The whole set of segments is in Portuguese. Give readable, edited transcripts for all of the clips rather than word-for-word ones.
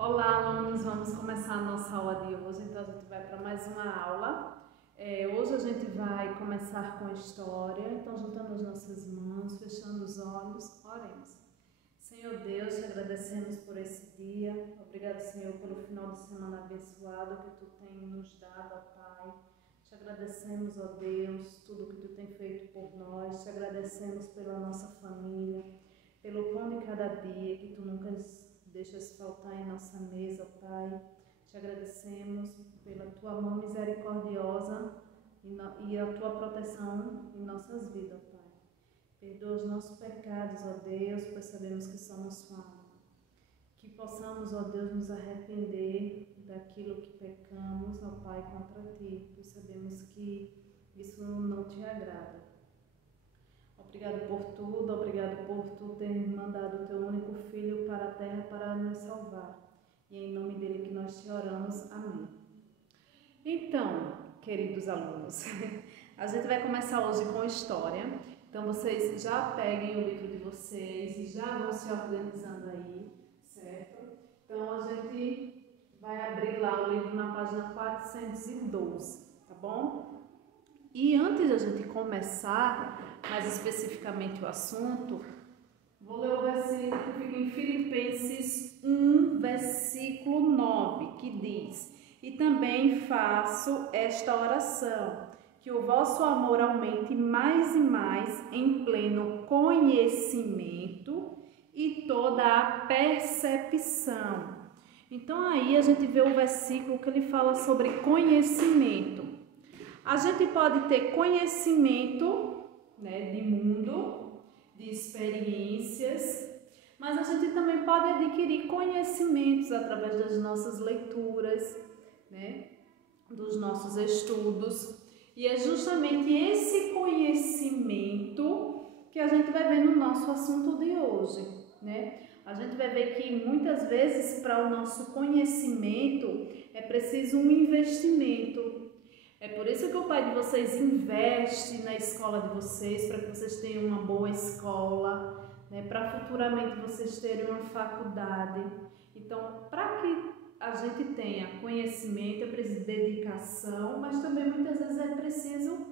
Olá, alunos! Vamos começar a nossa aula de hoje, então a gente vai para mais uma aula. Hoje a gente vai começar com a história, então juntando as nossas mãos, fechando os olhos, oremos. Senhor Deus, te agradecemos por esse dia, obrigado, Senhor, pelo final de semana abençoado que Tu tem nos dado, ó Pai. Te agradecemos, ó Deus, tudo que Tu tem feito por nós, te agradecemos pela nossa família, pelo pão de cada dia que Tu nunca deixas faltar em nossa mesa, ó Pai. Te agradecemos pela Tua mão misericordiosa e a Tua proteção em nossas vidas, ó Pai. Perdoa os nossos pecados, ó Deus, pois sabemos que somos falhos. Que possamos, ó Deus, nos arrepender daquilo que pecamos, ó Pai, contra Ti, pois sabemos que isso não Te agrada. Obrigado por tudo, obrigado por Tu ter mandado o Teu único Filho para a terra para nos salvar. E é em nome dele que nós te oramos. Amém. Então, queridos alunos, a gente vai começar hoje com história. Então, vocês já peguem o livro de vocês e já vão se organizando aí, certo? Então, a gente vai abrir lá o livro na página 412, tá bom? E antes da gente começar mais especificamente o assunto, vou ler o versículo que fica em Filipenses 1, versículo 9, que diz: E também faço esta oração, que o vosso amor aumente mais e mais em pleno conhecimento e toda a percepção. Então aí a gente vê o versículo que ele fala sobre conhecimento. A gente pode ter conhecimento, né, de mundo, de experiências, mas a gente também pode adquirir conhecimentos através das nossas leituras, né, dos nossos estudos. E é justamente esse conhecimento que a gente vai ver no nosso assunto de hoje, né? A gente vai ver que muitas vezes para o nosso conhecimento é preciso um investimento. É por isso que o pai de vocês investe na escola de vocês, para que vocês tenham uma boa escola, né? Para futuramente vocês terem uma faculdade. Então, para que a gente tenha conhecimento, é preciso dedicação, mas também muitas vezes é preciso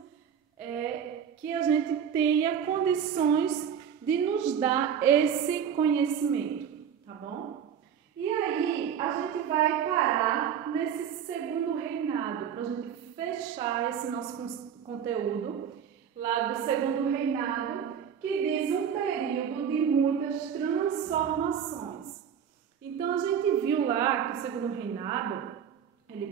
que a gente tenha condições de nos dar esse conhecimento, tá bom? E aí, a gente vai parar nesse segundo reinado, para a gente fechar esse nosso conteúdo lá do segundo reinado, que diz um período de muitas transformações. Então a gente viu lá que o segundo reinado, ele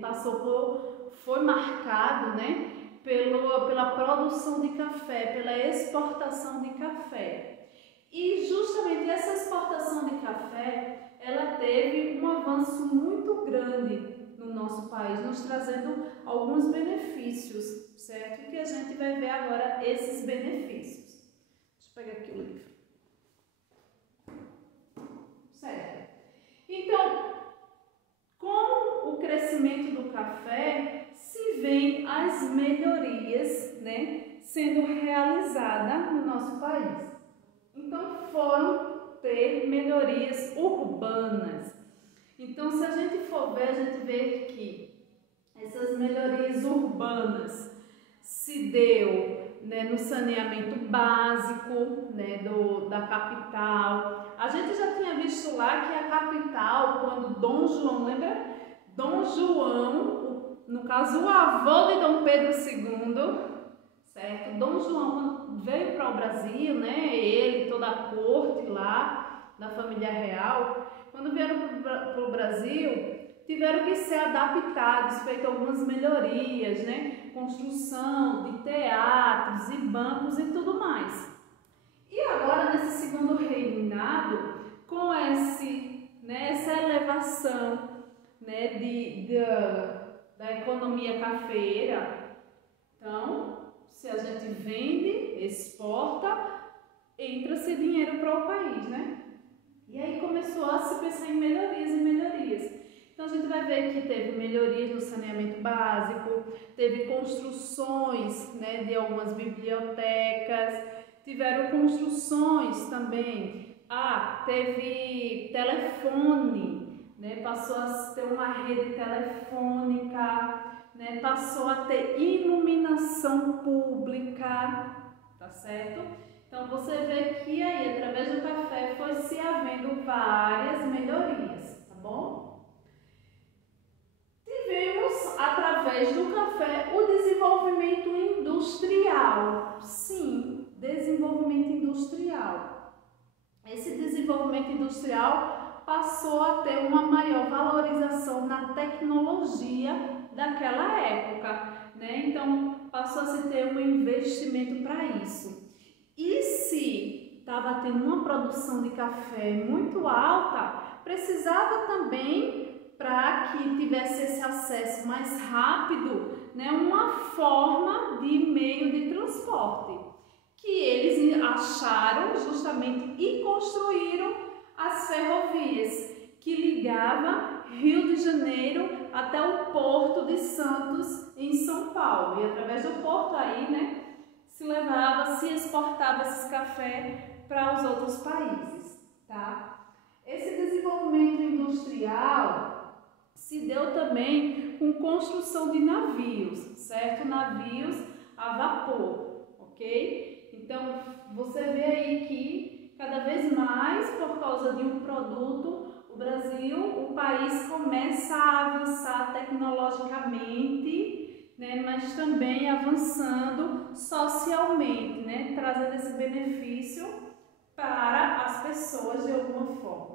foi marcado, né, pela produção de café, pela exportação de café. E justamente essa exportação de café, ela teve um avanço muito grande no nosso país, nos trazendo alguns benefícios, certo? Que a gente vai ver agora esses benefícios. Deixa eu pegar aqui o livro. Certo. Então, com o crescimento do café, se vêem as melhorias, né, sendo realizadas no nosso país. Então, foram ter melhorias urbanas. Então, se a gente for ver, a gente vê que essas melhorias urbanas se deu, né, no saneamento básico, né, da capital. A gente já tinha visto lá que a capital, quando Dom João, lembra? Dom João, no caso o avô de Dom Pedro II, certo? Dom João, quando veio para o Brasil, né, ele, toda a corte lá, da família real, quando vieram para o Brasil, tiveram que ser adaptados, feito algumas melhorias, né? Construção de teatros e bancos e tudo mais. E agora, nesse segundo reinado, com essa elevação, né, da economia cafeira, então, se a gente vende, exporta, entra-se dinheiro para o país, né? E aí começou a se pensar em melhorias e melhorias. Então a gente vai ver que teve melhorias no saneamento básico, teve construções, né, de algumas bibliotecas, tiveram construções também. Teve telefone, né? Passou a ter uma rede telefônica, né? Passou a ter iluminação pública, tá certo? Então você vê que aí, através do café, foi se havendo várias melhorias, tá bom? Tivemos, através do café, o desenvolvimento industrial. Sim, desenvolvimento industrial. Esse desenvolvimento industrial passou a ter uma maior valorização na tecnologia daquela época, né? Então, passou a se ter um investimento para isso. E se estava tendo uma produção de café muito alta, precisava também, para que tivesse esse acesso mais rápido, né, uma forma de meio de transporte, que eles acharam justamente e construíram as ferrovias, que ligava Rio de Janeiro até o Porto de Santos, em São Paulo. E através do porto aí, né, se exportava esses café para os outros países, tá? Esse desenvolvimento industrial se deu também com construção de navios, certo? Navios a vapor, ok? Então, você vê aí que cada vez mais, por causa de um produto, o Brasil, o país começa a avançar tecnologicamente, né? Mas também avançando socialmente, né? Trazendo esse benefício para as pessoas de alguma forma.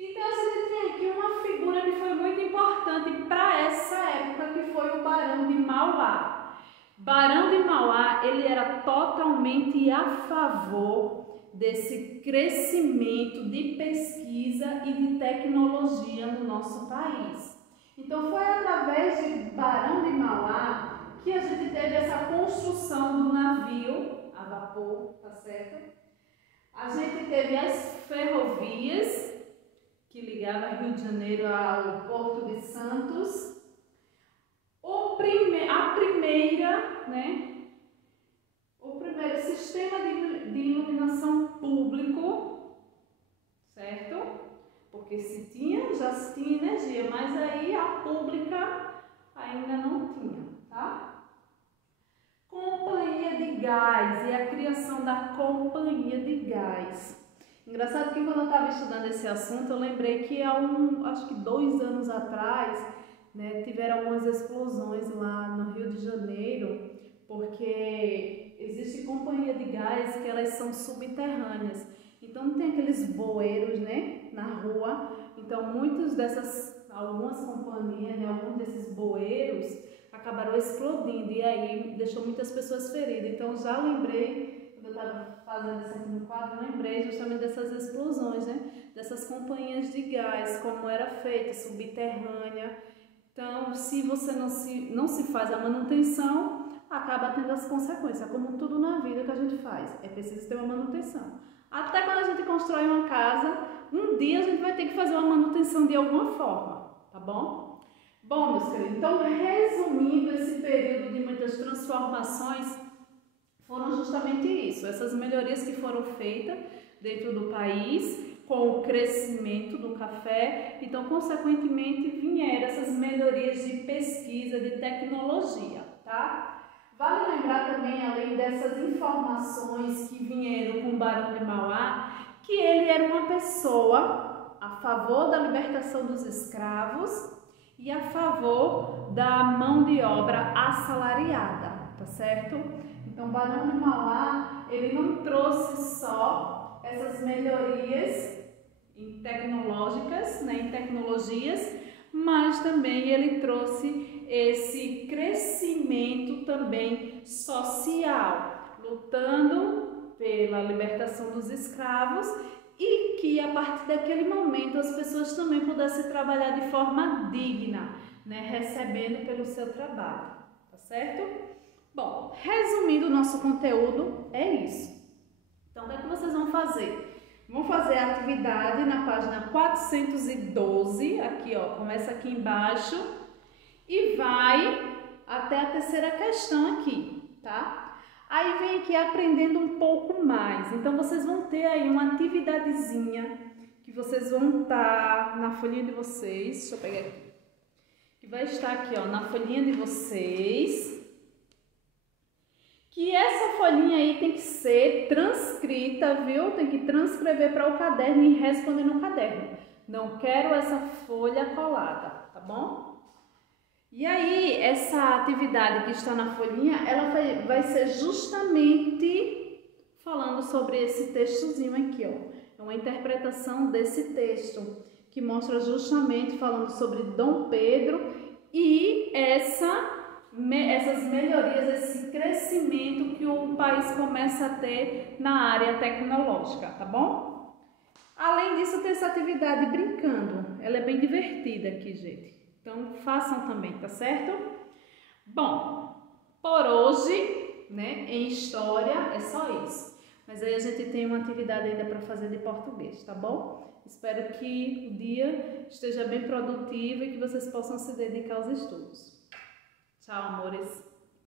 Então, a gente tem aqui uma figura que foi muito importante para essa época, que foi o Barão de Mauá. Barão de Mauá, ele era totalmente a favor desse crescimento de pesquisa e de tecnologia no nosso país. Então, foi através de Barão de Mauá que a gente teve essa construção do navio a vapor, tá certo? A gente teve as ferrovias, que ligava Rio de Janeiro ao Porto de Santos. O primeiro sistema de iluminação público, certo? Porque já se tinha energia, mas aí a pública ainda não tinha, tá? Companhia de gás e a criação da companhia de gás. Engraçado que quando eu estava estudando esse assunto, eu lembrei que acho que 2 anos atrás, né, tiveram algumas explosões lá no Rio de Janeiro, porque existe companhia de gás que elas são subterrâneas. Então não tem aqueles bueiros, né, na rua. Então algumas companhias, né, alguns desses bueiros acabaram explodindo e aí deixou muitas pessoas feridas. Então já lembrei, eu estava fazendo isso aqui no quadro, lembrei justamente dessas explosões, né? Dessas companhias de gás, como era feita, subterrânea. Então, se você não se faz a manutenção, acaba tendo as consequências, como tudo na vida que a gente faz, é preciso ter uma manutenção. Até quando a gente constrói uma casa, um dia a gente vai ter que fazer uma manutenção de alguma forma, tá bom? Bom, meus queridos, então resumindo esse período de muitas transformações, foram justamente isso, essas melhorias que foram feitas dentro do país, com o crescimento do café, então, consequentemente, vieram essas melhorias de pesquisa, de tecnologia, tá? Vale lembrar também, além dessas informações que vieram com o Barão de Mauá, que ele era uma pessoa a favor da libertação dos escravos e a favor da mão de obra assalariada, tá certo? Então, Barão de Mauá, ele não trouxe só essas melhorias tecnológicas, né, em tecnologias, mas também ele trouxe esse crescimento também social, lutando pela libertação dos escravos e que a partir daquele momento as pessoas também pudessem trabalhar de forma digna, né, recebendo pelo seu trabalho, tá certo? Bom, resumindo o nosso conteúdo, é isso. Então, o que é que vocês vão fazer? Vão fazer a atividade na página 412, aqui ó, começa aqui embaixo e vai até a terceira questão aqui, tá? Aí vem aqui aprendendo um pouco mais. Então, vocês vão ter aí uma atividadezinha que vocês vão estar na folhinha de vocês. Deixa eu pegar aqui. Que vai estar aqui, ó, na folhinha de vocês. Que essa folhinha aí tem que ser transcrita, viu? Tem que transcrever para o caderno e responder no caderno. Não quero essa folha colada, tá bom? E aí, essa atividade que está na folhinha, ela vai ser justamente falando sobre esse textozinho aqui, ó. É uma interpretação desse texto, que mostra justamente falando sobre Dom Pedro e essas melhorias, esse crescimento que o país começa a ter na área tecnológica, tá bom? Além disso, tem essa atividade brincando. Ela é bem divertida aqui, gente. Então, façam também, tá certo? Bom, por hoje, né, em história é só isso. Mas aí a gente tem uma atividade ainda para fazer de português, tá bom? Espero que o dia esteja bem produtivo e que vocês possam se dedicar aos estudos. Tchau, amores!